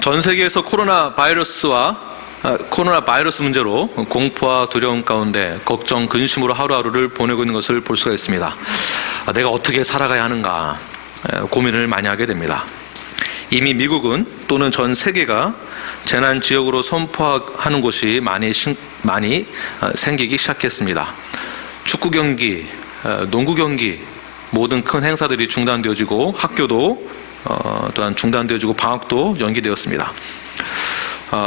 전 세계에서 코로나 바이러스 문제로 공포와 두려움 가운데 걱정, 근심으로 하루하루를 보내고 있는 것을 볼 수가 있습니다. 내가 어떻게 살아가야 하는가 고민을 많이 하게 됩니다. 이미 미국은 또는 전 세계가 재난 지역으로 선포하는 곳이 많이 생기기 시작했습니다. 축구 경기, 농구 경기, 모든 큰 행사들이 중단되어지고 학교도 또한 중단되어지고 방학도 연기되었습니다.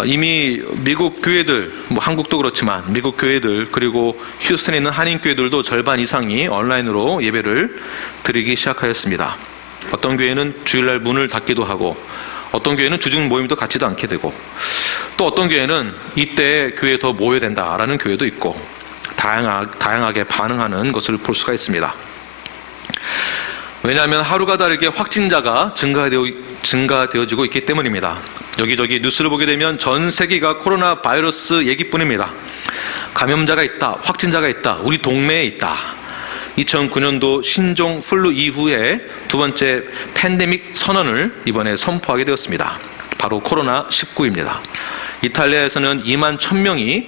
이미 미국 교회들, 한국도 그렇지만 미국 교회들 그리고 휴스턴에 있는 한인교회들도 절반 이상이 온라인으로 예배를 드리기 시작하였습니다. 어떤 교회는 주일날 문을 닫기도 하고 어떤 교회는 주중 모임도 갖지도 않게 되고 또 어떤 교회는 이때 교회에 더 모여야 된다라는 교회도 있고 다양하게 반응하는 것을 볼 수가 있습니다. 왜냐하면 하루가 다르게 확진자가 증가되어지고 있기 때문입니다. 여기저기 뉴스를 보게 되면 전 세계가 코로나 바이러스 얘기뿐입니다. 감염자가 있다, 확진자가 있다, 우리 동네에 있다. 2009년도 신종 플루 이후에 두 번째 팬데믹 선언을 이번에 선포하게 되었습니다. 바로 코로나19입니다. 이탈리아에서는 2만 1,000명이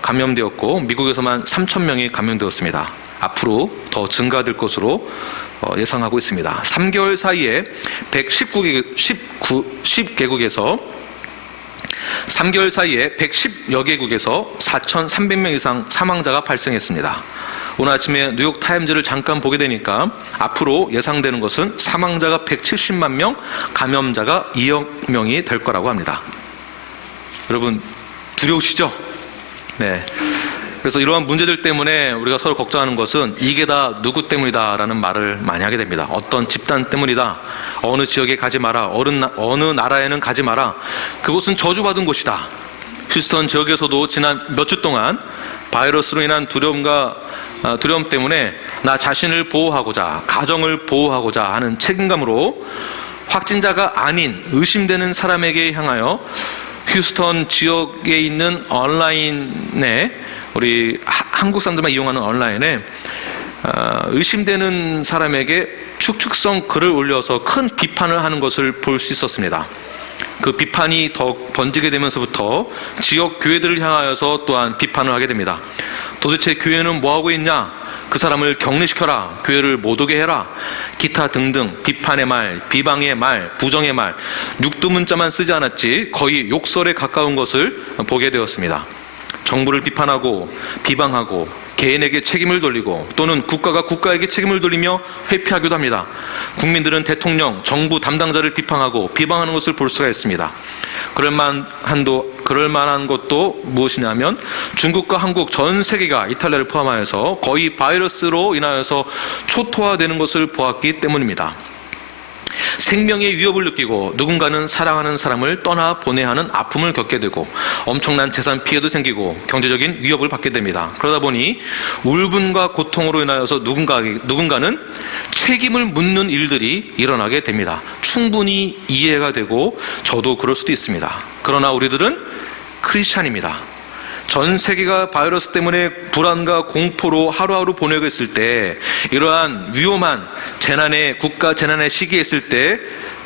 감염되었고 미국에서만 3,000명이 감염되었습니다. 앞으로 더 증가될 것으로 예상하고 있습니다. 3개월 사이에 110여 개국에서 4,300명 이상 사망자가 발생했습니다. 오늘 아침에 뉴욕타임즈를 잠깐 보게 되니까 앞으로 예상되는 것은 사망자가 170만 명, 감염자가 2억 명이 될 거라고 합니다. 여러분 두려우시죠? 네. 그래서 이러한 문제들 때문에 우리가 서로 걱정하는 것은 이게 다 누구 때문이다라는 말을 많이 하게 됩니다. 어떤 집단 때문이다. 어느 지역에 가지 마라. 어느 나라에는 가지 마라. 그곳은 저주받은 곳이다. 휴스턴 지역에서도 지난 몇 주 동안 바이러스로 인한 두려움 때문에 나 자신을 보호하고자, 가정을 보호하고자 하는 책임감으로 확진자가 아닌 의심되는 사람에게 향하여 휴스턴 지역에 있는 온라인에 우리 한국 사람들만 이용하는 온라인에 의심되는 사람에게 축축성 글을 올려서 큰 비판을 하는 것을 볼 수 있었습니다. 그 비판이 더 번지게 되면서부터 지역 교회들을 향하여서 또한 비판을 하게 됩니다. 도대체 교회는 뭐하고 있냐? 그 사람을 격리시켜라. 교회를 못 오게 해라. 기타 등등 비판의 말, 비방의 말, 부정의 말, 육두문자만 쓰지 않았지 거의 욕설에 가까운 것을 보게 되었습니다. 정부를 비판하고 비방하고 개인에게 책임을 돌리고 또는 국가가 국가에게 책임을 돌리며 회피하기도 합니다. 국민들은 대통령, 정부 담당자를 비판하고 비방하는 것을 볼 수가 있습니다. 그럴 만한 것도 무엇이냐면 중국과 한국 전 세계가 이탈리아를 포함하여서 거의 바이러스로 인하여서 초토화되는 것을 보았기 때문입니다. 생명의 위협을 느끼고 누군가는 사랑하는 사람을 떠나 보내야 하는 아픔을 겪게 되고 엄청난 재산 피해도 생기고 경제적인 위협을 받게 됩니다. 그러다 보니 울분과 고통으로 인하여서 누군가는 책임을 묻는 일들이 일어나게 됩니다. 충분히 이해가 되고 저도 그럴 수도 있습니다. 그러나 우리들은 크리스찬입니다. 전 세계가 바이러스 때문에 불안과 공포로 하루하루 보내고 있을 때 이러한 위험한 국가 재난의 시기에 있을 때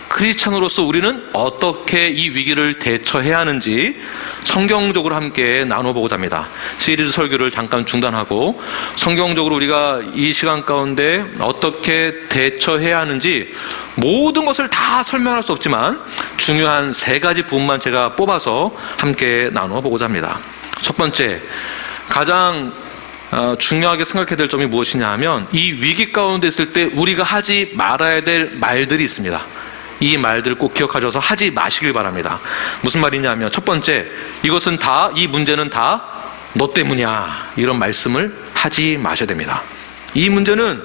크리스찬으로서 우리는 어떻게 이 위기를 대처해야 하는지 성경적으로 함께 나눠보고자 합니다. 시리즈 설교를 잠깐 중단하고 성경적으로 우리가 이 시간 가운데 어떻게 대처해야 하는지 모든 것을 다 설명할 수 없지만 중요한 3가지 부분만 제가 뽑아서 함께 나눠보고자 합니다. 첫 번째, 가장 중요하게 생각해야 될 점이 무엇이냐 하면 이 위기 가운데 있을 때 우리가 하지 말아야 될 말들이 있습니다. 이 말들을 꼭 기억하셔서 하지 마시길 바랍니다. 무슨 말이냐 하면 첫 번째, 이 문제는 다 너 때문이야, 이런 말씀을 하지 마셔야 됩니다. 이 문제는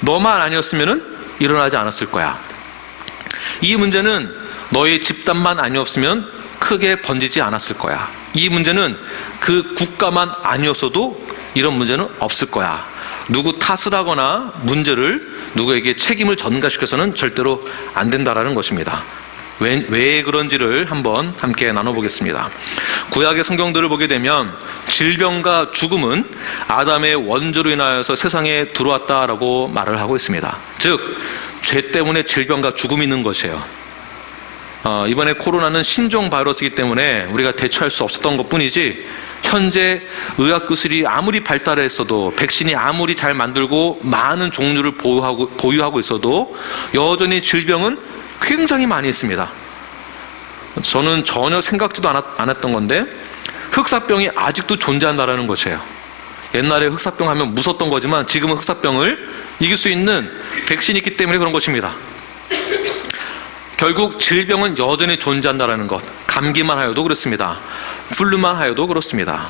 너만 아니었으면 일어나지 않았을 거야. 이 문제는 너의 집단만 아니었으면 크게 번지지 않았을 거야. 이 문제는 그 국가만 아니었어도 이런 문제는 없을 거야. 누구 탓을 하거나 문제를 누구에게 책임을 전가시켜서는 절대로 안 된다라는 것입니다. 왜 그런지를 한번 함께 나눠보겠습니다. 구약의 성경들을 보게 되면 질병과 죽음은 아담의 원죄로 인하여서 세상에 들어왔다라고 말을 하고 있습니다. 즉 죄 때문에 질병과 죽음이 있는 것이에요. 이번에 코로나는 신종 바이러스이기 때문에 우리가 대처할 수 없었던 것뿐이지, 현재 의학 기술이 아무리 발달했어도, 백신이 아무리 잘 만들고 많은 종류를 보유하고 있어도 여전히 질병은 굉장히 많이 있습니다. 저는 전혀 생각지도 않았던 건데, 흑사병이 아직도 존재한다는 것이에요. 옛날에 흑사병 하면 무섭던 거지만 지금은 흑사병을 이길 수 있는 백신이 있기 때문에 그런 것입니다. 결국 질병은 여전히 존재한다는 것. 감기만 하여도 그렇습니다. 플루만 하여도 그렇습니다.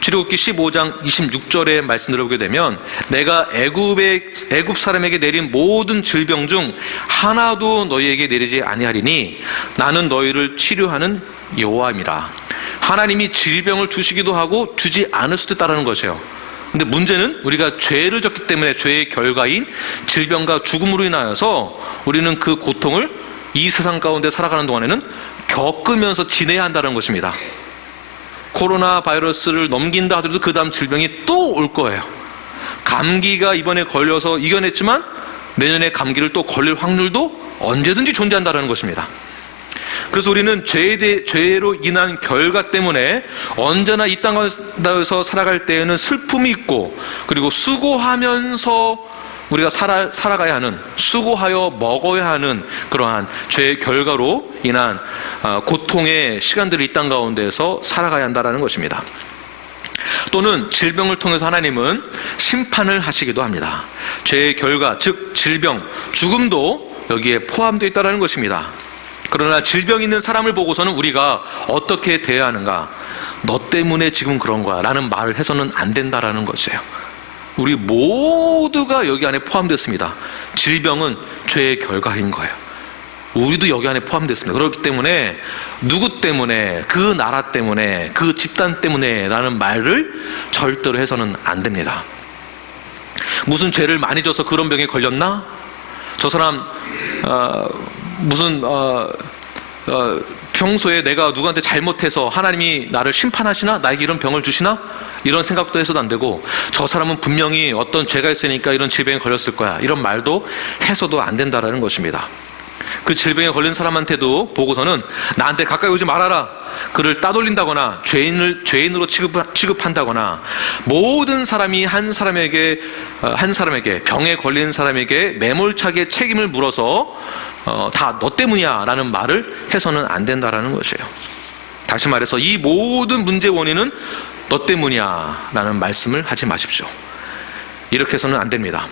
출애굽기 15장 26절의 말씀을 보게 되면, 내가 애굽 사람에게 내린 모든 질병 중 하나도 너희에게 내리지 아니하리니 나는 너희를 치료하는 여호와임이라. 하나님이 질병을 주시기도 하고 주지 않을 수도 있다는 것이에요. 근데 문제는 우리가 죄를 졌기 때문에 죄의 결과인 질병과 죽음으로 인하여서 우리는 그 고통을 이 세상 가운데 살아가는 동안에는 겪으면서 지내야 한다는 것입니다. 코로나 바이러스를 넘긴다 하더라도 그 다음 질병이 또 올 거예요. 감기가 이번에 걸려서 이겨냈지만 내년에 감기를 또 걸릴 확률도 언제든지 존재한다는 것입니다. 그래서 우리는 죄로 인한 결과 때문에 언제나 이 땅에서 살아갈 때에는 슬픔이 있고, 그리고 수고하면서 우리가 살아가야 하는, 수고하여 먹어야 하는 그러한 죄의 결과로 인한 고통의 시간들을 이 땅 가운데에서 살아가야 한다는 것입니다. 또는 질병을 통해서 하나님은 심판을 하시기도 합니다. 죄의 결과, 즉 질병, 죽음도 여기에 포함되어 있다는 것입니다. 그러나 질병 있는 사람을 보고서는 우리가 어떻게 대해야 하는가, 너 때문에 지금 그런 거야 라는 말을 해서는 안 된다는 것이에요. 우리 모두가 여기 안에 포함됐습니다. 질병은 죄의 결과인 거예요. 우리도 여기 안에 포함됐습니다. 그렇기 때문에 누구 때문에, 그 나라 때문에, 그 집단 때문에 라는 말을 절대로 해서는 안 됩니다. 무슨 죄를 많이 져서 그런 병에 걸렸나? 저 사람 평소에 내가 누구한테 잘못해서 하나님이 나를 심판하시나? 나에게 이런 병을 주시나? 이런 생각도 해서도 안 되고, 저 사람은 분명히 어떤 죄가 있으니까 이런 질병에 걸렸을 거야, 이런 말도 해서도 안 된다는 것입니다. 그 질병에 걸린 사람한테도 보고서는 나한테 가까이 오지 말아라, 그를 따돌린다거나 죄인으로 취급한다거나, 모든 사람이 한 사람에게 병에 걸린 사람에게 매몰차게 책임을 물어서 다 너 때문이야 라는 말을 해서는 안 된다는 것이에요. 다시 말해서 이 모든 문제의 원인은 너 때문이야 라는 말씀을 하지 마십시오. 이렇게 해서는 안 됩니다.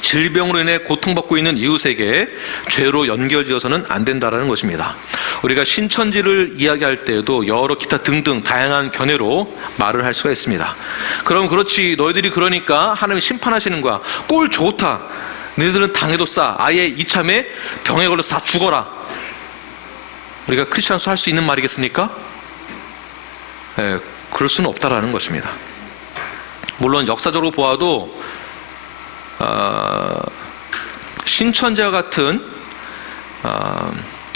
질병으로 인해 고통받고 있는 이웃에게 죄로 연결지어서는 안 된다는 것입니다. 우리가 신천지를 이야기할 때에도 여러 기타 등등 다양한 견해로 말을 할 수가 있습니다. 그럼 그렇지, 너희들이 그러니까 하나님이 심판하시는 거야, 꼴 좋다, 너희들은 당해도 싸, 아예 이참에 병에 걸려서 다 죽어라. 우리가 크리스천수 할 수 있는 말이겠습니까? 네, 그럴 수는 없다라는 것입니다. 물론 역사적으로 보아도 신천지와 같은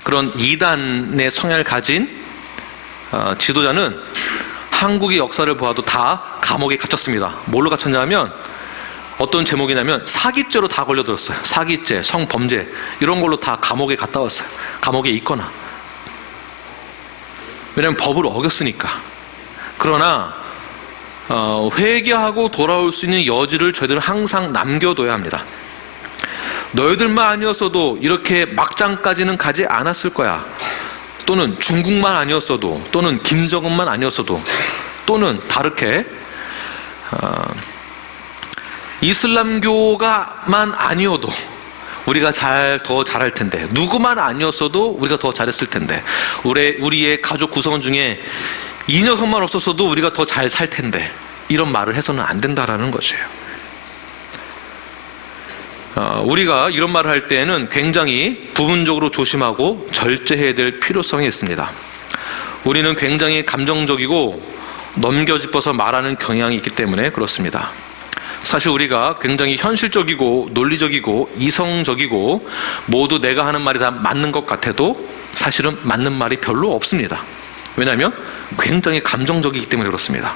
그런 이단의 성향을 가진 지도자는 한국의 역사를 보아도 다 감옥에 갇혔습니다. 뭘로 갇혔냐면, 어떤 제목이냐면 사기죄로 다 걸려들었어요. 사기죄, 성범죄 이런 걸로 다 감옥에 갔다 왔어요. 감옥에 있거나. 왜냐하면 법을 어겼으니까. 그러나 회개하고 돌아올 수 있는 여지를 저희들은 항상 남겨둬야 합니다. 너희들만 아니었어도 이렇게 막장까지는 가지 않았을 거야. 또는 중국만 아니었어도, 또는 김정은만 아니었어도, 또는 다르게 이슬람교가만 아니어도 우리가 더 잘할 텐데, 누구만 아니었어도 우리가 더 잘했을 텐데, 우리의 가족 구성원 중에 이 녀석만 없었어도 우리가 더 잘 살 텐데, 이런 말을 해서는 안 된다라는 것이에요. 우리가 이런 말을 할 때에는 굉장히 부분적으로 조심하고 절제해야 될 필요성이 있습니다. 우리는 굉장히 감정적이고 넘겨짚어서 말하는 경향이 있기 때문에 그렇습니다. 사실 우리가 굉장히 현실적이고 논리적이고 이성적이고 모두 내가 하는 말이 다 맞는 것 같아도 사실은 맞는 말이 별로 없습니다. 왜냐하면 굉장히 감정적이기 때문에 그렇습니다.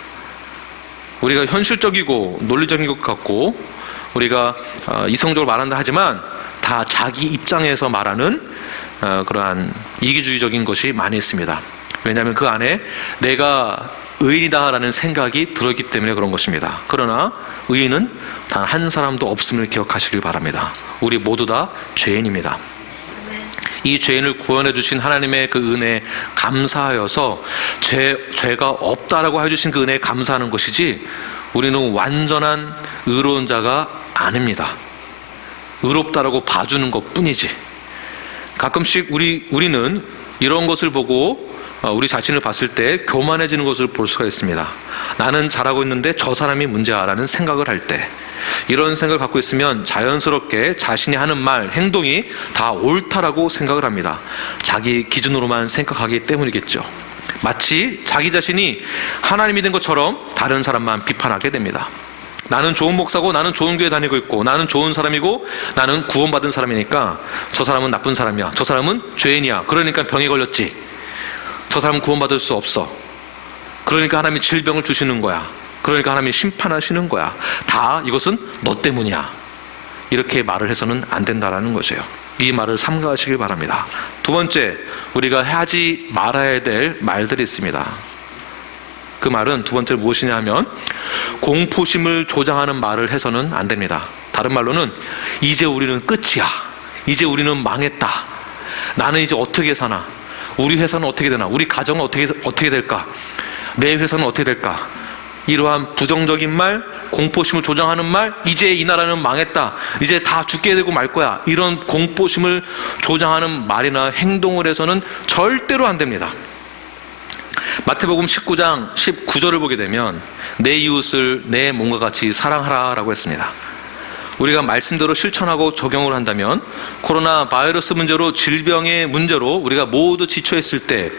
우리가 현실적이고 논리적인 것 같고 우리가 이성적으로 말한다 하지만 다 자기 입장에서 말하는 그러한 이기주의적인 것이 많이 있습니다. 왜냐하면 그 안에 내가 의인이다라는 생각이 들어있기 때문에 그런 것입니다. 그러나 의인은 단 한 사람도 없음을 기억하시길 바랍니다. 우리 모두 다 죄인입니다. 이 죄인을 구원해 주신 하나님의 그 은혜에 감사하여서 죄가 없다라고 해주신 그 은혜에 감사하는 것이지, 우리는 완전한 의로운 자가 아닙니다. 의롭다라고 봐주는 것뿐이지. 가끔씩 우리는 이런 것을 보고 우리 자신을 봤을 때 교만해지는 것을 볼 수가 있습니다. 나는 잘하고 있는데 저 사람이 문제야라는 생각을 할 때, 이런 생각을 갖고 있으면 자연스럽게 자신이 하는 말, 행동이 다 옳다라고 생각을 합니다. 자기 기준으로만 생각하기 때문이겠죠. 마치 자기 자신이 하나님이 된 것처럼 다른 사람만 비판하게 됩니다. 나는 좋은 목사고, 나는 좋은 교회 다니고 있고, 나는 좋은 사람이고, 나는 구원받은 사람이니까 저 사람은 나쁜 사람이야, 저 사람은 죄인이야, 그러니까 병에 걸렸지, 저 사람은 구원받을 수 없어, 그러니까 하나님이 질병을 주시는 거야, 그러니까 하나님이 심판하시는 거야, 다 이것은 너 때문이야, 이렇게 말을 해서는 안 된다라는 것이에요. 이 말을 삼가하시길 바랍니다. 두 번째, 우리가 하지 말아야 될 말들이 있습니다. 그 말은 두 번째 무엇이냐 하면, 공포심을 조장하는 말을 해서는 안 됩니다. 다른 말로는 이제 우리는 끝이야, 이제 우리는 망했다, 나는 이제 어떻게 사나, 우리 회사는 어떻게 되나, 우리 가정은 어떻게 될까, 내 회사는 어떻게 될까, 이러한 부정적인 말, 공포심을 조장하는 말, 이제 이 나라는 망했다, 이제 다 죽게 되고 말 거야, 이런 공포심을 조장하는 말이나 행동을 해서는 절대로 안 됩니다. 마태복음 19장 19절을 보게 되면 내 이웃을 내 몸과 같이 사랑하라 라고 했습니다. 우리가 말씀대로 실천하고 적용을 한다면, 코로나 바이러스 문제로, 질병의 문제로 우리가 모두 지쳐있을 때,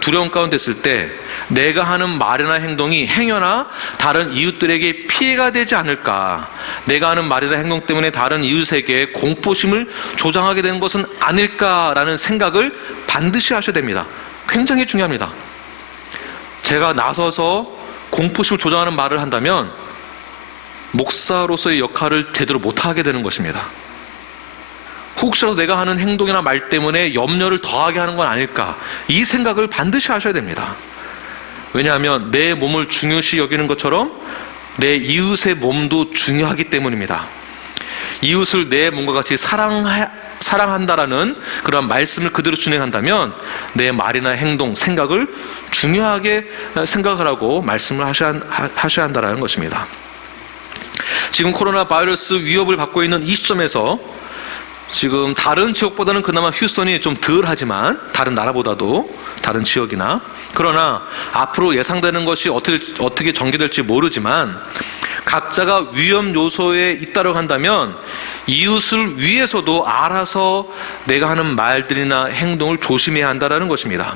두려움 가운데 있을 때 내가 하는 말이나 행동이 행여나 다른 이웃들에게 피해가 되지 않을까, 내가 하는 말이나 행동 때문에 다른 이웃에게 공포심을 조장하게 되는 것은 아닐까라는 생각을 반드시 하셔야 됩니다. 굉장히 중요합니다. 제가 나서서 공포심을 조장하는 말을 한다면 목사로서의 역할을 제대로 못하게 되는 것입니다. 혹시라도 내가 하는 행동이나 말 때문에 염려를 더하게 하는 건 아닐까, 이 생각을 반드시 하셔야 됩니다. 왜냐하면 내 몸을 중요시 여기는 것처럼 내 이웃의 몸도 중요하기 때문입니다. 이웃을 내 몸과 같이 사랑한다라는 그런 말씀을 그대로 준행한다면 내 말이나 행동, 생각을 중요하게 생각을 하고 말씀을 하셔야 한다는 것입니다. 지금 코로나 바이러스 위협을 받고 있는 이 시점에서 지금 다른 지역보다는 그나마 휴스턴이 좀 덜하지만, 다른 나라보다도, 다른 지역이나, 그러나 앞으로 예상되는 것이 어떻게 전개될지 모르지만 각자가 위험 요소에 잇따라 한다면 이웃을 위해서도 알아서 내가 하는 말들이나 행동을 조심해야 한다는 것입니다.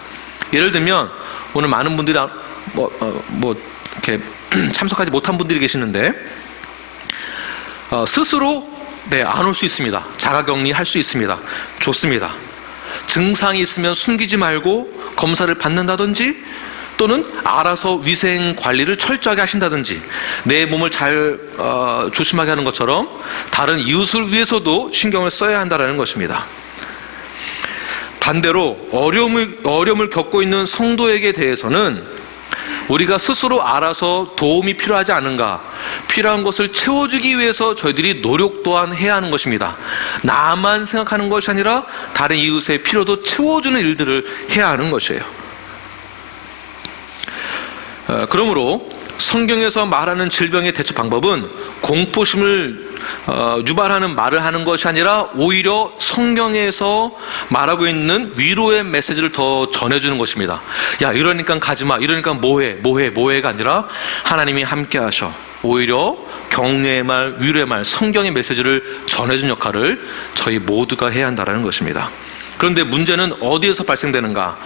예를 들면 오늘 많은 분들이 이렇게 참석하지 못한 분들이 계시는데, 스스로 안 올 수 있습니다. 자가격리 할 수 있습니다. 좋습니다. 증상이 있으면 숨기지 말고 검사를 받는다든지, 또는 알아서 위생 관리를 철저하게 하신다든지, 내 몸을 잘 조심하게 하는 것처럼 다른 이웃을 위해서도 신경을 써야 한다는 것입니다. 반대로 어려움을 겪고 있는 성도에게 대해서는 우리가 스스로 알아서 도움이 필요하지 않은가, 필요한 것을 채워주기 위해서 저희들이 노력 또한 해야 하는 것입니다. 나만 생각하는 것이 아니라 다른 이웃의 필요도 채워주는 일들을 해야 하는 것이에요. 그러므로 성경에서 말하는 질병의 대처 방법은 공포심을 유발하는 말을 하는 것이 아니라 오히려 성경에서 말하고 있는 위로의 메시지를 더 전해주는 것입니다. 야, 이러니까 가지마, 이러니까 뭐해가 아니라 하나님이 함께 하셔, 오히려 격려의 말, 위로의 말, 성경의 메시지를 전해주는 역할을 저희 모두가 해야 한다는 것입니다. 그런데 문제는 어디에서 발생되는가?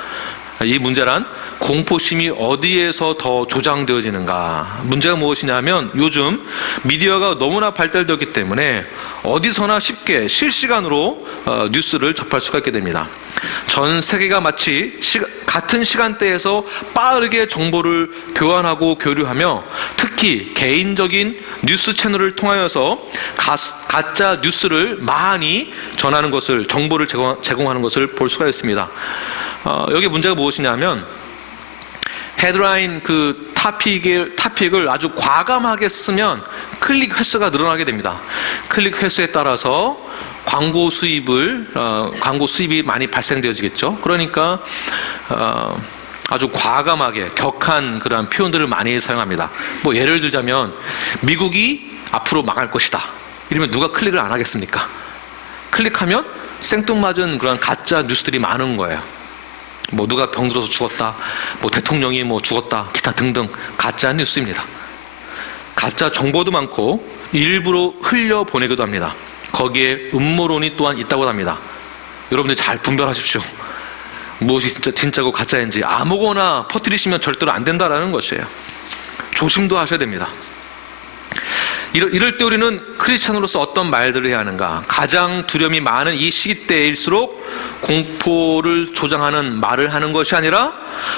이 문제란 공포심이 어디에서 더 조장되어지는가. 문제가 무엇이냐면 요즘 미디어가 너무나 발달되었기 때문에 어디서나 쉽게 실시간으로 뉴스를 접할 수가 있게 됩니다. 전 세계가 마치 같은 시간대에서 빠르게 정보를 교환하고 교류하며 특히 개인적인 뉴스 채널을 통하여서 가짜 뉴스를 많이 전하는 것을, 정보를 제공하는 것을 볼 수가 있습니다. 여기 문제가 무엇이냐면 헤드라인 그 타픽을 아주 과감하게 쓰면 클릭 횟수가 늘어나게 됩니다. 클릭 횟수에 따라서 광고 수입이 많이 발생되어지겠죠. 그러니까 아주 과감하게 격한 그러한 표현들을 많이 사용합니다. 뭐 예를 들자면 미국이 앞으로 망할 것이다. 이러면 누가 클릭을 안 하겠습니까? 클릭하면 생뚱맞은 그런 가짜 뉴스들이 많은 거예요. 뭐 누가 병들어서 죽었다, 뭐 대통령이 뭐 죽었다, 기타 등등 가짜 뉴스입니다. 가짜 정보도 많고 일부러 흘려 보내기도 합니다. 거기에 음모론이 또한 있다고 합니다. 여러분들 잘 분별하십시오. 무엇이 진짜고 가짜인지 아무거나 퍼뜨리시면 절대로 안 된다라는 것이에요. 조심도 하셔야 됩니다. 이럴 때 우리는 크리스찬으로서 어떤 말들을 해야 하는가? 가장 두려움이 많은 이 시기 때일수록 공포를 조장하는 말을 하는 것이 아니라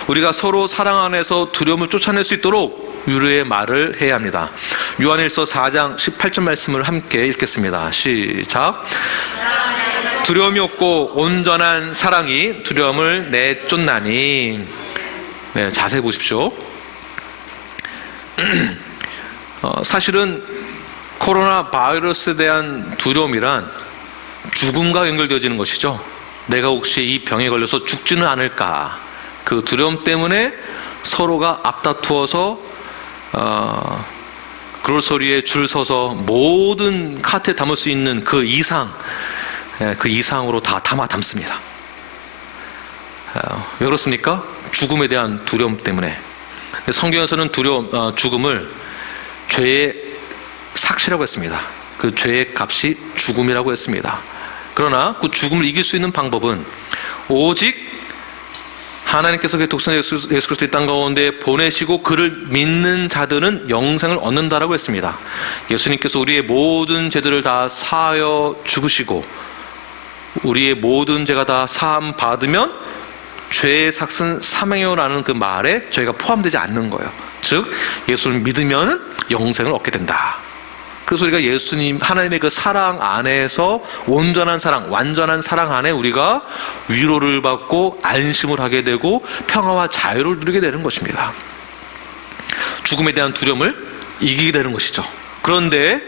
우리가 서로 사랑 안에서 두려움을 쫓아낼 수 있도록 위로의 말을 해야 합니다. 요한일서 4장 18절 말씀을 함께 읽겠습니다. 시작. 두려움이 없고 온전한 사랑이 두려움을 내쫓나니. 네, 자세히 보십시오. 사실은 코로나 바이러스에 대한 두려움이란 죽음과 연결되어지는 것이죠. 내가 혹시 이 병에 걸려서 죽지는 않을까, 그 두려움 때문에 서로가 앞다투어서 그로서리에 줄 서서 모든 카트에 담을 수 있는 그 이상으로 다 담습니다. 왜 그렇습니까? 죽음에 대한 두려움 때문에. 성경에서는 죽음을 죄의 삭시라고 했습니다. 그 죄의 값이 죽음이라고 했습니다. 그러나 그 죽음을 이길 수 있는 방법은 오직 하나님께서 그 독생 예수 그리스도의 땅 가운데 보내시고 그를 믿는 자들은 영생을 얻는다라고 했습니다. 예수님께서 우리의 모든 죄들을 다 사하여 죽으시고 우리의 모든 죄가 다 사함 받으면 죄의 삭은 사망이요라는 그 말에 저희가 포함되지 않는 거예요. 즉 예수를 믿으면 영생을 얻게 된다. 그래서 우리가 예수님 하나님의 그 사랑 안에서 온전한 사랑, 완전한 사랑 안에 우리가 위로를 받고 안심을 하게 되고 평화와 자유를 누리게 되는 것입니다. 죽음에 대한 두려움을 이기게 되는 것이죠. 그런데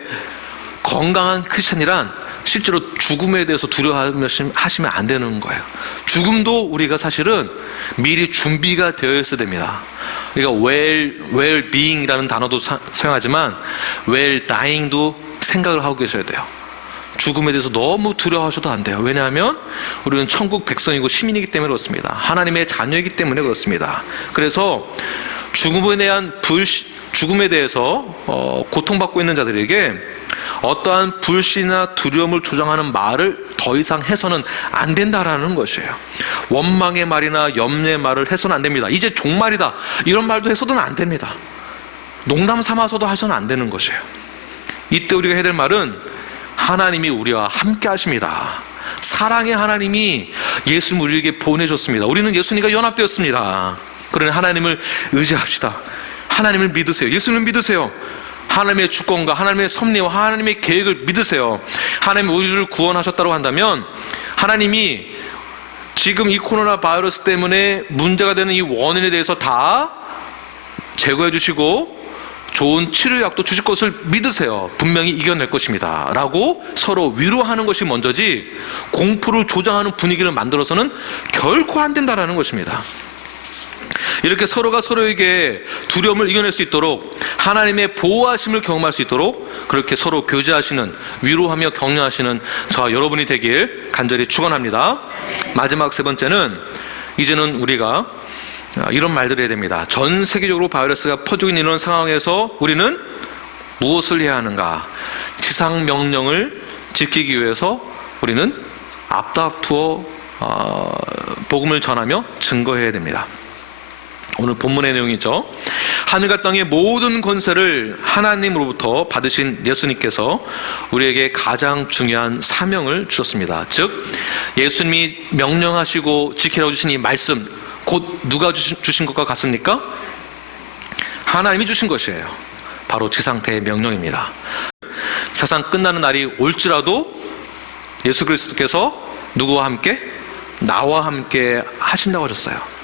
건강한 크리스찬이란 실제로 죽음에 대해서 두려워하시면 안 되는 거예요. 죽음도 우리가 사실은 미리 준비가 되어 있어야 됩니다. 우리가 well-being이라는 단어도 사용하지만 well-dying도 생각을 하고 계셔야 돼요. 죽음에 대해서 너무 두려워하셔도 안 돼요. 왜냐하면 우리는 천국 백성이고 시민이기 때문에 그렇습니다. 하나님의 자녀이기 때문에 그렇습니다. 그래서 죽음에 대해서 고통받고 있는 자들에게 어떠한 불신이나 두려움을 조장하는 말을 더 이상 해서는 안 된다라는 것이에요. 원망의 말이나 염려의 말을 해서는 안 됩니다. 이제 종말이다, 이런 말도 해서는 안 됩니다. 농담 삼아서도 하셔는 안 되는 것이에요. 이때 우리가 해야 될 말은 하나님이 우리와 함께 하십니다. 사랑의 하나님이 예수님을 우리에게 보내줬습니다. 우리는 예수님과 연합되었습니다. 그러니 하나님을 의지합시다. 하나님을 믿으세요. 예수님을 믿으세요. 하나님의 주권과 하나님의 섭리와 하나님의 계획을 믿으세요. 하나님이 우리를 구원하셨다고 한다면 하나님이 지금 이 코로나 바이러스 때문에 문제가 되는 이 원인에 대해서 다 제거해 주시고 좋은 치료약도 주실 것을 믿으세요. 분명히 이겨낼 것입니다 라고 서로 위로하는 것이 먼저지 공포를 조장하는 분위기를 만들어서는 결코 안 된다라는 것입니다. 이렇게 서로가 서로에게 두려움을 이겨낼 수 있도록 하나님의 보호하심을 경험할 수 있도록 그렇게 서로 교제하시는, 위로하며 격려하시는 저와 여러분이 되길 간절히 축원합니다. 마지막 세 번째는 이제는 우리가 이런 말들을 해야 됩니다. 전 세계적으로 바이러스가 퍼지고 있는 이런 상황에서 우리는 무엇을 해야 하는가? 지상 명령을 지키기 위해서 우리는 앞다투어 복음을 전하며 증거해야 됩니다. 오늘 본문의 내용이죠. 하늘과 땅의 모든 권세를 하나님으로부터 받으신 예수님께서 우리에게 가장 중요한 사명을 주셨습니다. 즉 예수님이 명령하시고 지키라고 주신 이 말씀, 곧 누가 주신 것과 같습니까? 하나님이 주신 것이에요. 바로 지상태의 명령입니다. 세상 끝나는 날이 올지라도 예수 그리스도께서 누구와 함께? 나와 함께 하신다고 하셨어요.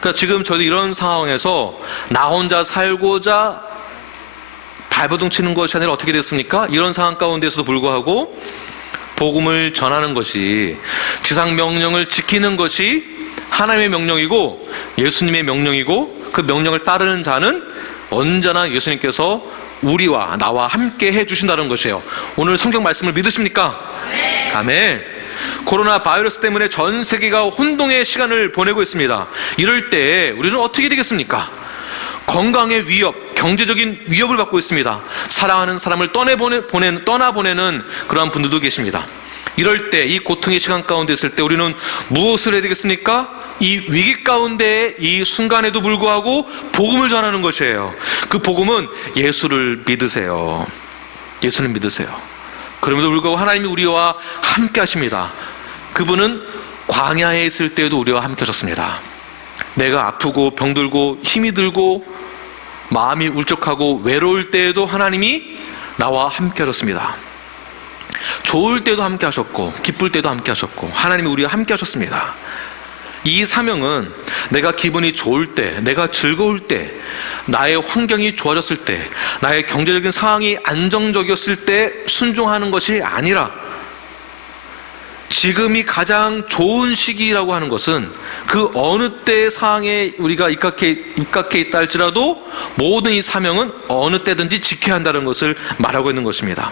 그러니까 지금 저도 이런 상황에서 나 혼자 살고자 발버둥 치는 것이 아니라 어떻게 됐습니까? 이런 상황 가운데서도 불구하고 복음을 전하는 것이, 지상 명령을 지키는 것이 하나님의 명령이고 예수님의 명령이고, 그 명령을 따르는 자는 언제나 예수님께서 우리와 나와 함께 해주신다는 것이에요. 오늘 성경 말씀을 믿으십니까? 네. 아멘. 코로나 바이러스 때문에 전 세계가 혼동의 시간을 보내고 있습니다. 이럴 때 우리는 어떻게 되겠습니까? 건강의 위협, 경제적인 위협을 받고 있습니다. 사랑하는 사람을 떠나보내는 그러한 분들도 계십니다. 이럴 때, 이 고통의 시간 가운데 있을 때 우리는 무엇을 해야 되겠습니까? 이 위기 가운데 이 순간에도 불구하고 복음을 전하는 것이에요. 그 복음은 예수를 믿으세요. 예수를 믿으세요. 그럼에도 불구하고 하나님이 우리와 함께 하십니다. 그분은 광야에 있을 때에도 우리와 함께 하셨습니다. 내가 아프고 병들고 힘이 들고 마음이 울적하고 외로울 때에도 하나님이 나와 함께 하셨습니다. 좋을 때도 함께 하셨고 기쁠 때도 함께 하셨고 하나님이 우리와 함께 하셨습니다. 이 사명은 내가 기분이 좋을 때, 내가 즐거울 때, 나의 환경이 좋아졌을 때, 나의 경제적인 상황이 안정적이었을 때 순종하는 것이 아니라, 지금이 가장 좋은 시기라고 하는 것은 그 어느 때의 상황에 우리가 입각해 있다 할지라도 모든 이 사명은 어느 때든지 지켜야 한다는 것을 말하고 있는 것입니다.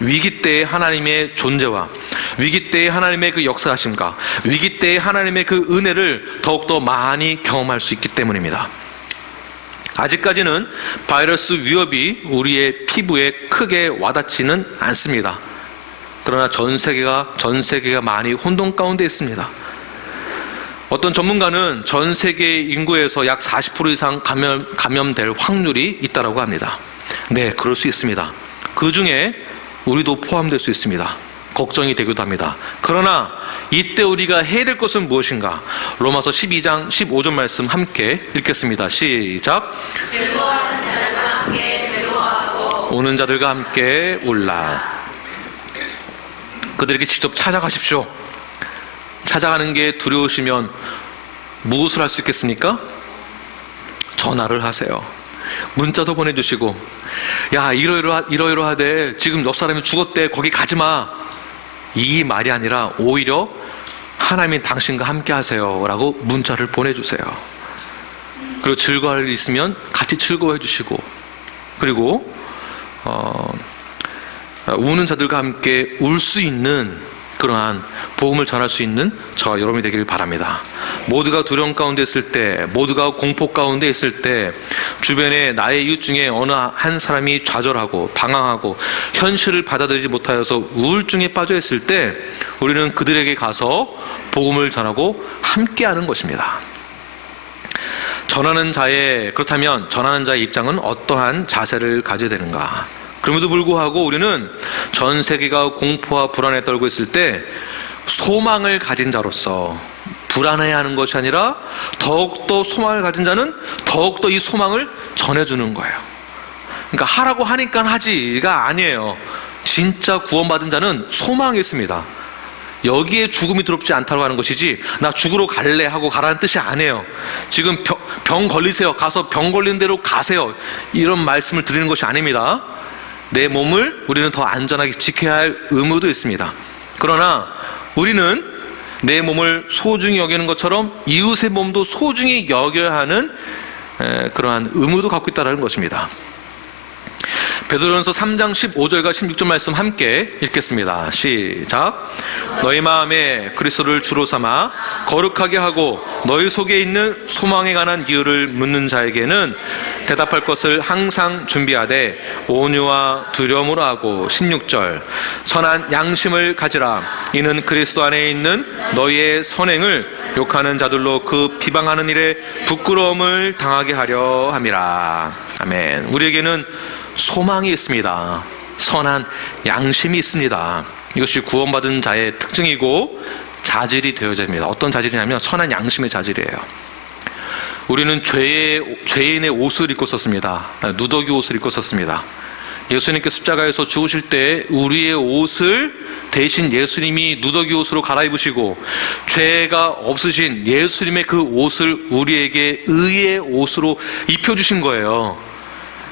위기 때의 하나님의 존재와 위기 때의 하나님의 그 역사하심과 위기 때의 하나님의 그 은혜를 더욱더 많이 경험할 수 있기 때문입니다. 아직까지는 바이러스 위협이 우리의 피부에 크게 와닿지는 않습니다. 그러나 전 세계가 많이 혼돈 가운데 있습니다. 어떤 전문가는 전 세계 인구에서 약 40% 이상 감염될 확률이 있다고 합니다. 네, 그럴 수 있습니다. 그 중에 우리도 포함될 수 있습니다. 걱정이 되기도 합니다. 그러나 이때 우리가 해야 될 것은 무엇인가? 로마서 12장 15절 말씀 함께 읽겠습니다. 시작. 즐거워하는 자들과 함께 즐거워하고 우는 자들과 함께 울라. 그들에게 직접 찾아가십시오. 찾아가는 게 두려우시면 무엇을 할 수 있겠습니까? 전화를 하세요. 문자도 보내주시고, 야, 이러이러하대, 지금 옆 사람이 죽었대, 거기 가지마. 이 말이 아니라 오히려 하나님이 당신과 함께 하세요 라고 문자를 보내주세요. 그리고 즐거워할 일 있으면 같이 즐거워해 주시고, 그리고 우는 자들과 함께 울 수 있는 그러한 복음을 전할 수 있는 저와 여러분이 되기를 바랍니다. 모두가 두려움 가운데 있을 때, 모두가 공포 가운데 있을 때, 주변에 나의 이웃 중에 어느 한 사람이 좌절하고 방황하고 현실을 받아들이지 못하여서 우울증에 빠져 있을 때 우리는 그들에게 가서 복음을 전하고 함께하는 것입니다. 그렇다면 전하는 자의 입장은 어떠한 자세를 가져야 되는가? 그럼에도 불구하고 우리는 전 세계가 공포와 불안에 떨고 있을 때 소망을 가진 자로서 불안해하는 것이 아니라 더욱더 소망을 가진 자는 더욱더 이 소망을 전해주는 거예요. 그러니까 하라고 하니까 하지가 아니에요. 진짜 구원받은 자는 소망이 있습니다. 여기에 죽음이 두렵지 않다고 하는 것이지, 나 죽으러 갈래 하고 가라는 뜻이 아니에요. 지금 병 걸리세요. 가서 병 걸린 대로 가세요. 이런 말씀을 드리는 것이 아닙니다. 내 몸을 우리는 더 안전하게 지켜야 할 의무도 있습니다. 그러나 우리는 내 몸을 소중히 여기는 것처럼 이웃의 몸도 소중히 여겨야 하는 그러한 의무도 갖고 있다는 것입니다. 베드로전서 3장 15절과 16절 말씀 함께 읽겠습니다. 시작. 너희 마음에 그리스도를 주로 삼아 거룩하게 하고 너희 속에 있는 소망에 관한 이유를 묻는 자에게는 대답할 것을 항상 준비하되 온유와 두려움으로 하고 16절 선한 양심을 가지라. 이는 그리스도 안에 있는 너희의 선행을 욕하는 자들로 그 비방하는 일에 부끄러움을 당하게 하려 함이라. 아멘. 우리에게는 소망이 있습니다. 선한 양심이 있습니다. 이것이 구원받은 자의 특징이고 자질이 되어야 됩니다. 어떤 자질이냐면 선한 양심의 자질이에요. 우리는 죄인의 옷을 입고 썼습니다. 누더기 옷을 입고 썼습니다. 예수님께서 십자가에서 죽으실 때 우리의 옷을 대신 예수님이 누더기 옷으로 갈아입으시고 죄가 없으신 예수님의 그 옷을 우리에게 의의 옷으로 입혀주신 거예요.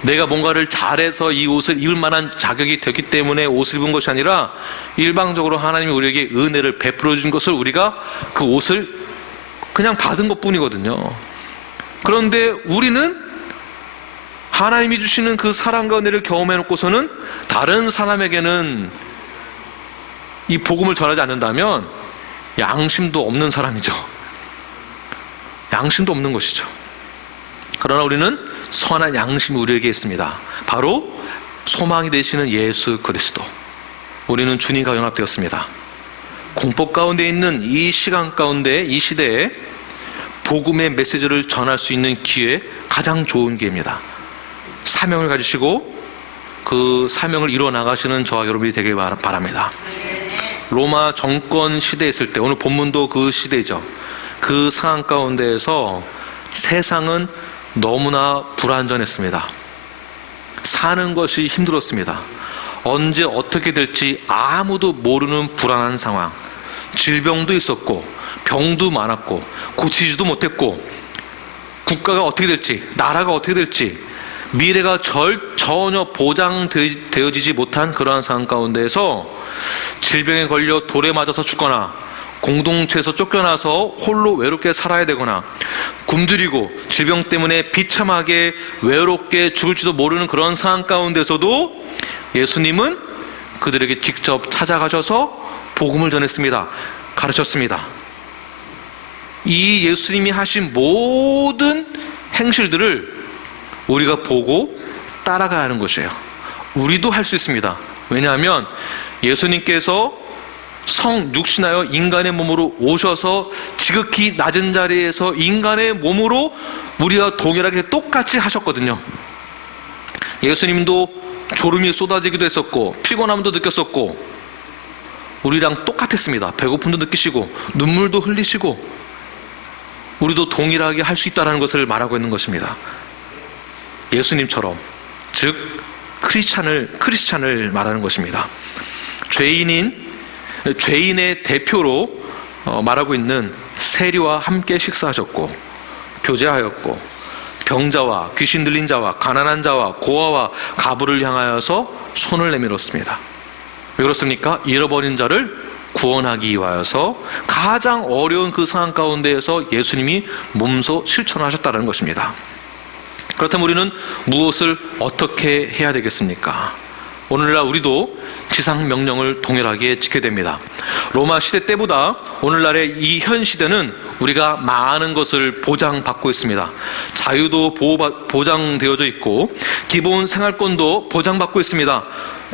내가 뭔가를 잘해서 이 옷을 입을 만한 자격이 됐기 때문에 옷을 입은 것이 아니라 일방적으로 하나님이 우리에게 은혜를 베풀어 준 것을 우리가 그 옷을 그냥 받은 것 뿐이거든요. 그런데 우리는 하나님이 주시는 그 사랑과 은혜를 경험해 놓고서는 다른 사람에게는 이 복음을 전하지 않는다면 양심도 없는 사람이죠. 양심도 없는 것이죠. 그러나 우리는 선한 양심이 우리에게 있습니다. 바로 소망이 되시는 예수 그리스도. 우리는 주님과 연합되었습니다. 공포 가운데 있는 이 시간 가운데 이 시대에 복음의 메시지를 전할 수 있는 기회, 가장 좋은 기회입니다. 사명을 가지시고 그 사명을 이루어 나가시는 저와 여러분이 되길 바랍니다. 로마 정권 시대에 있을 때, 오늘 본문도 그 시대죠. 그 상황 가운데에서 세상은 너무나 불안전했습니다. 사는 것이 힘들었습니다. 언제 어떻게 될지 아무도 모르는 불안한 상황. 질병도 있었고 병도 많았고 고치지도 못했고 국가가 어떻게 될지, 나라가 어떻게 될지, 미래가 전혀 보장되어지지 못한 그러한 상황 가운데에서 질병에 걸려 돌에 맞아서 죽거나 공동체에서 쫓겨나서 홀로 외롭게 살아야 되거나 굶주리고 질병 때문에 비참하게 외롭게 죽을지도 모르는 그런 상황 가운데서도 예수님은 그들에게 직접 찾아가셔서 복음을 전했습니다. 가르쳤습니다. 이 예수님이 하신 모든 행실들을 우리가 보고 따라가야 하는 것이에요. 우리도 할 수 있습니다. 왜냐하면 예수님께서 성육신하여 인간의 몸으로 오셔서 지극히 낮은 자리에서 인간의 몸으로 우리와 동일하게 똑같이 하셨거든요. 예수님도 졸음이 쏟아지기도 했었고 피곤함도 느꼈었고 우리랑 똑같았습니다. 배고픔도 느끼시고 눈물도 흘리시고 우리도 동일하게 할 수 있다는 것을 말하고 있는 것입니다. 예수님처럼, 즉 크리스찬을 말하는 것입니다. 죄인의 대표로 말하고 있는 세리와 함께 식사하셨고 교제하였고 병자와 귀신 들린 자와 가난한 자와 고아와 가부를 향하여서 손을 내밀었습니다. 왜 그렇습니까? 잃어버린 자를 구원하기 위하여서 가장 어려운 그 상황 가운데에서 예수님이 몸소 실천하셨다는 것입니다. 그렇다면 우리는 무엇을 어떻게 해야 되겠습니까? 오늘날 우리도 지상 명령을 동일하게 지켜야 됩니다. 로마 시대 때보다 오늘날의 이 현 시대는 우리가 많은 것을 보장받고 있습니다. 자유도 보장되어져 있고 기본 생활권도 보장받고 있습니다.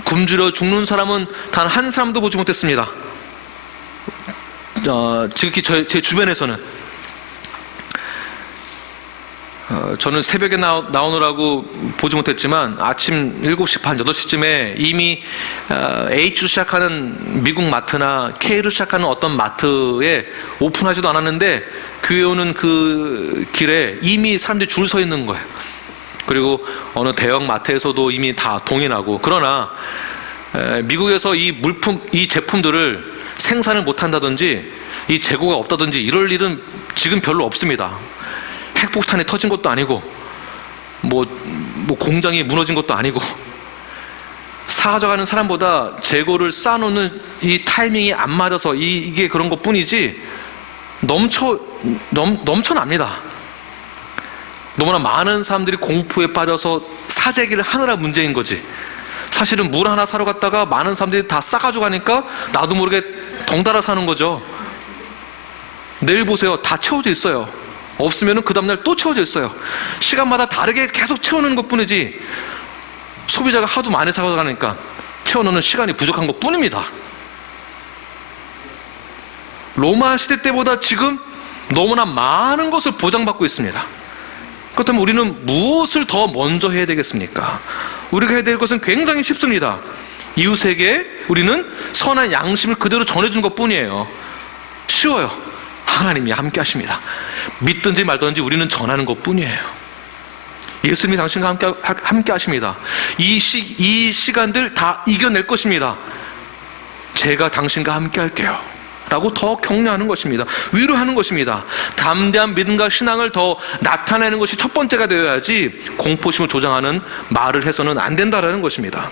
굶주려 죽는 사람은 단 한 사람도 보지 못했습니다. 지극히 제 주변에서는 저는 새벽에 나오느라고 보지 못했지만 아침 7시 반, 8시쯤에 이미 H로 시작하는 미국 마트나 K로 시작하는 어떤 마트에 오픈하지도 않았는데 교회 오는 그 길에 이미 사람들이 줄 서 있는 거예요. 그리고 어느 대형 마트에서도 이미 다 동일하고, 그러나 미국에서 이 제품들을 생산을 못한다든지 이 재고가 없다든지 이럴 일은 지금 별로 없습니다. 핵폭탄이 터진 것도 아니고 뭐 공장이 무너진 것도 아니고 사가져가는 사람보다 재고를 쌓아놓는 이 타이밍이 안 맞아서 이게 그런 것 뿐이지 넘쳐납니다. 너무나 많은 사람들이 공포에 빠져서 사재기를 하느라 문제인 거지 사실은 물 하나 사러 갔다가 많은 사람들이 다 싸가지고 가니까 나도 모르게 덩달아 사는 거죠. 내일 보세요. 다 채워져 있어요. 없으면 그 다음날 또 채워져 있어요. 시간마다 다르게 계속 채우는 것 뿐이지 소비자가 하도 많이 사가니까 채워놓는 시간이 부족한 것 뿐입니다. 로마 시대 때보다 지금 너무나 많은 것을 보장받고 있습니다. 그렇다면 우리는 무엇을 더 먼저 해야 되겠습니까? 우리가 해야 될 것은 굉장히 쉽습니다. 이웃에게 우리는 선한 양심을 그대로 전해준 것 뿐이에요. 쉬워요. 하나님이 함께 하십니다. 믿든지 말든지 우리는 전하는 것 뿐이에요. 예수님이 당신과 함께 하십니다. 이 시간들 다 이겨낼 것입니다. 제가 당신과 함께 할게요 라고 더 격려하는 것입니다. 위로하는 것입니다. 담대한 믿음과 신앙을 더 나타내는 것이 첫 번째가 되어야지 공포심을 조장하는 말을 해서는 안 된다라는 것입니다.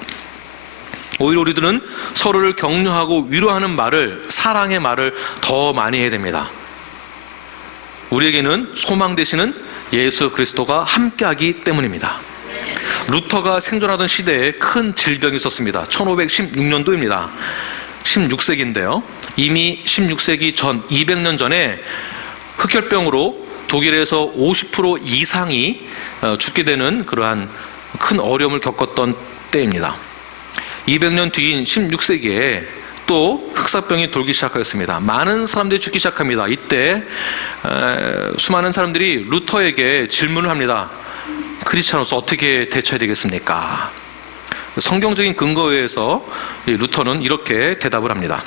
오히려 우리들은 서로를 격려하고 위로하는 말을, 사랑의 말을 더 많이 해야 됩니다. 우리에게는 소망 되시는 예수 그리스도가 함께하기 때문입니다. 루터가 생존하던 시대에 큰 질병이 있었습니다. 1516년도입니다. 16세기인데요. 이미 16세기 전 200년 전에 흑혈병으로 독일에서 50% 이상이 죽게 되는 그러한 큰 어려움을 겪었던 때입니다. 200년 뒤인 16세기에 또 흑사병이 돌기 시작하였습니다. 많은 사람들이 죽기 시작합니다. 이때 수많은 사람들이 루터에게 질문을 합니다. 크리스찬으로서 어떻게 대처해야 되겠습니까? 성경적인 근거에 의해서 루터는 이렇게 대답을 합니다.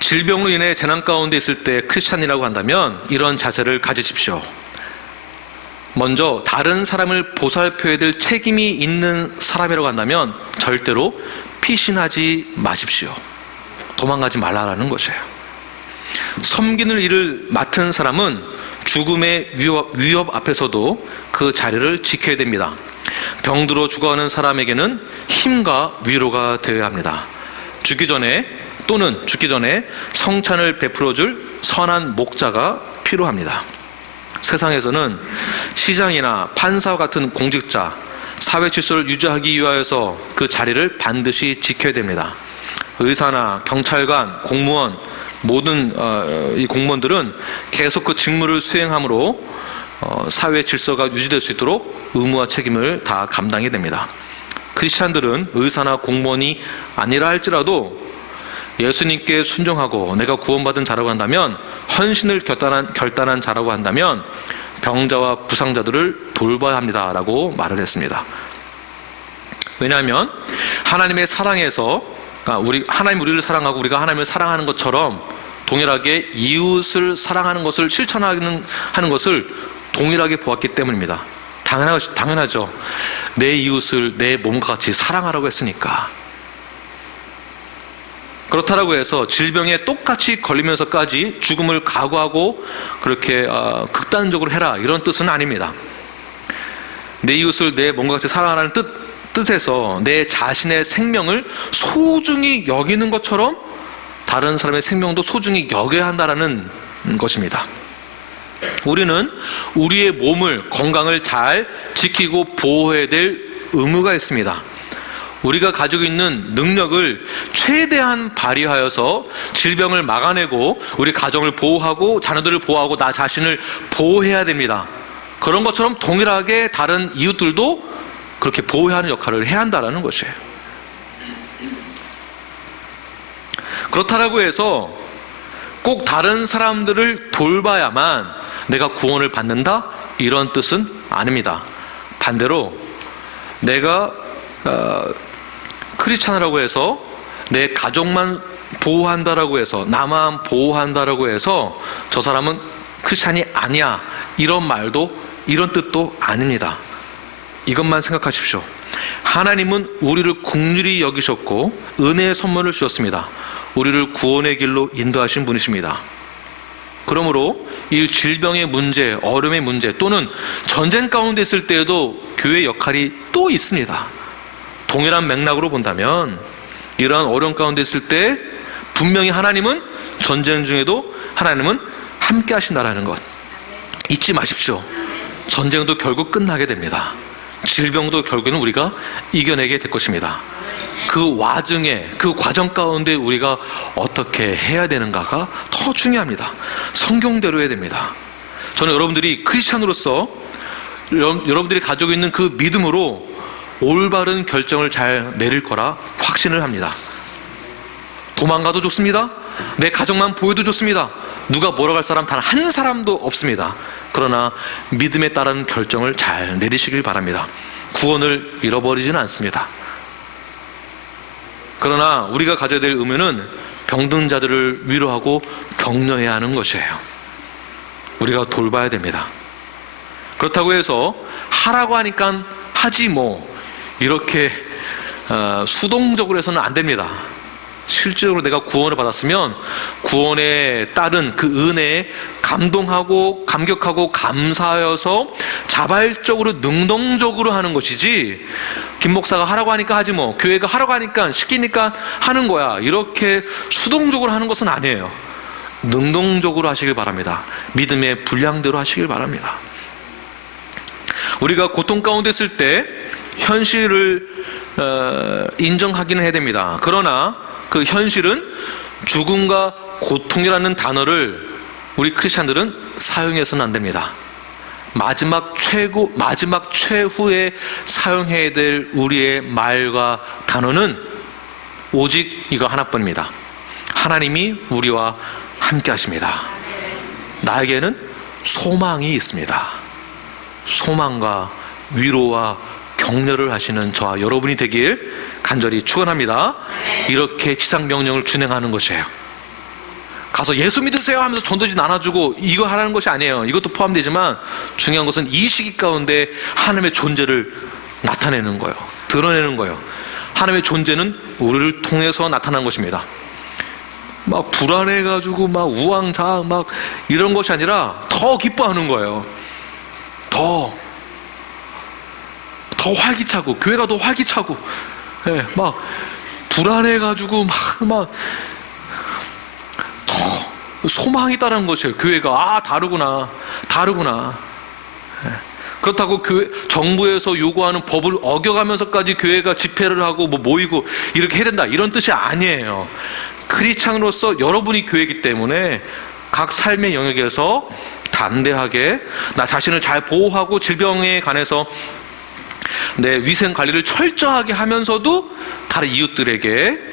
질병으로 인해 재난 가운데 있을 때 크리스찬이라고 한다면 이런 자세를 가지십시오. 먼저 다른 사람을 보살펴야 될 책임이 있는 사람이라고 한다면 절대로 피신하지 마십시오. 도망가지 말라라는 것이에요. 섬기는 일을 맡은 사람은 죽음의 위협 앞에서도 그 자리를 지켜야 됩니다. 병들어 죽어가는 사람에게는 힘과 위로가 되어야 합니다. 죽기 전에 성찬을 베풀어줄 선한 목자가 필요합니다. 세상에서는 시장이나 판사와 같은 공직자, 사회 질서를 유지하기 위하여서 그 자리를 반드시 지켜야 됩니다. 의사나 경찰관, 공무원, 모든 이 공무원들은 계속 그 직무를 수행함으로 사회 질서가 유지될 수 있도록 의무와 책임을 다 감당해야 됩니다. 크리스찬들은 의사나 공무원이 아니라 할지라도 예수님께 순종하고 내가 구원받은 자라고 한다면, 헌신을 결단한 자라고 한다면 병자와 부상자들을 돌봐야 합니다라고 말을 했습니다. 왜냐하면 하나님의 사랑에서, 하나님 우리를 사랑하고 우리가 하나님을 사랑하는 것처럼 동일하게 이웃을 사랑하는 것을 실천하는 것을 동일하게 보았기 때문입니다. 당연하죠. 내 이웃을 내 몸과 같이 사랑하라고 했으니까. 그렇다라고 해서 질병에 똑같이 걸리면서까지 죽음을 각오하고 그렇게 극단적으로 해라, 이런 뜻은 아닙니다. 내 이웃을 내 몸과 같이 사랑하라는 뜻에서 내 자신의 생명을 소중히 여기는 것처럼 다른 사람의 생명도 소중히 여겨야 한다는 것입니다. 우리는 우리의 몸을, 건강을 잘 지키고 보호해야 될 의무가 있습니다. 우리가 가지고 있는 능력을 최대한 발휘하여서 질병을 막아내고 우리 가정을 보호하고 자녀들을 보호하고 나 자신을 보호해야 됩니다. 그런 것처럼 동일하게 다른 이웃들도 그렇게 보호해야 하는 역할을 해야 한다는 것이에요. 그렇다고 해서 꼭 다른 사람들을 돌봐야만 내가 구원을 받는다, 이런 뜻은 아닙니다. 반대로 내가 크리스찬이라고 해서 내 가족만 보호한다라고 해서, 나만 보호한다라고 해서 저 사람은 크리스찬이 아니야, 이런 말도, 이런 뜻도 아닙니다. 이것만 생각하십시오. 하나님은 우리를 긍휼히 여기셨고 은혜의 선물을 주셨습니다. 우리를 구원의 길로 인도하신 분이십니다. 그러므로 이 질병의 문제, 어려움의 문제, 또는 전쟁 가운데 있을 때에도 교회의 역할이 또 있습니다. 동일한 맥락으로 본다면 이러한 어려움 가운데 있을 때 분명히 하나님은 전쟁 중에도 하나님은 함께 하신다라는 것 잊지 마십시오. 전쟁도 결국 끝나게 됩니다. 질병도 결국에는 우리가 이겨내게 될 것입니다. 그 와중에, 그 과정 가운데 우리가 어떻게 해야 되는가가 더 중요합니다. 성경대로 해야 됩니다. 저는 여러분들이 크리스찬으로서 여러분들이 가지고 있는 그 믿음으로 올바른 결정을 잘 내릴 거라 확신을 합니다. 도망가도 좋습니다. 내 가정만 보여도 좋습니다. 누가 뭐라고 할 사람 단 한 사람도 없습니다. 그러나 믿음에 따른 결정을 잘 내리시길 바랍니다. 구원을 잃어버리지는 않습니다. 그러나 우리가 가져야 될 의무는 병든 자들을 위로하고 격려해야 하는 것이에요. 우리가 돌봐야 됩니다. 그렇다고 해서 하라고 하니까 하지 뭐 이렇게 수동적으로 해서는 안 됩니다. 실질적으로 내가 구원을 받았으면 구원에 따른 그 은혜에 감동하고 감격하고 감사하여서 자발적으로 능동적으로 하는 것이지, 김 목사가 하라고 하니까 하지 뭐, 교회가 하라고 하니까 시키니까 하는 거야, 이렇게 수동적으로 하는 것은 아니에요. 능동적으로 하시길 바랍니다. 믿음의 분량대로 하시길 바랍니다. 우리가 고통 가운데 있을 때 현실을 인정하기는 해야 됩니다. 그러나 그 현실은 죽음과 고통이라는 단어를 우리 크리스찬들은 사용해서는 안 됩니다. 마지막 최후에 사용해야 될 우리의 말과 단어는 오직 이거 하나뿐입니다. 하나님이 우리와 함께 하십니다. 나에게는 소망이 있습니다. 소망과 위로와 격려를 하시는 저와 여러분이 되길 간절히 축원합니다. 이렇게 지상명령을 준행하는 것이에요. 가서 예수 믿으세요 하면서 전도지 나눠주고 이거 하라는 것이 아니에요. 이것도 포함되지만 중요한 것은 이 시기 가운데 하나님의 존재를 나타내는 거예요. 드러내는 거예요. 하나님의 존재는 우리를 통해서 나타난 것입니다. 막 불안해가지고 막 우왕좌왕 막 이런 것이 아니라 더 기뻐하는 거예요. 더 활기차고, 교회가 더 활기차고, 예, 막 불안해가지고 막 더 소망이 따르는 것이에요. 교회가 다르구나. 예. 그렇다고 정부에서 요구하는 법을 어겨가면서까지 교회가 집회를 하고 모이고 이렇게 해야 된다, 이런 뜻이 아니에요. 크리스찬으로서 여러분이 교회이기 때문에 각 삶의 영역에서 담대하게 나 자신을 잘 보호하고 질병에 관해서 내 위생 관리를 철저하게 하면서도 다른 이웃들에게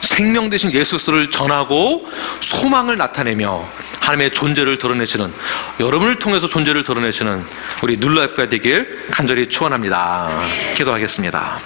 생명 되신 예수 그리스도를 전하고 소망을 나타내며 하나님의 존재를 드러내시는, 여러분을 통해서 존재를 드러내시는 우리 뉴라이프가 되길 간절히 축원합니다. 기도하겠습니다.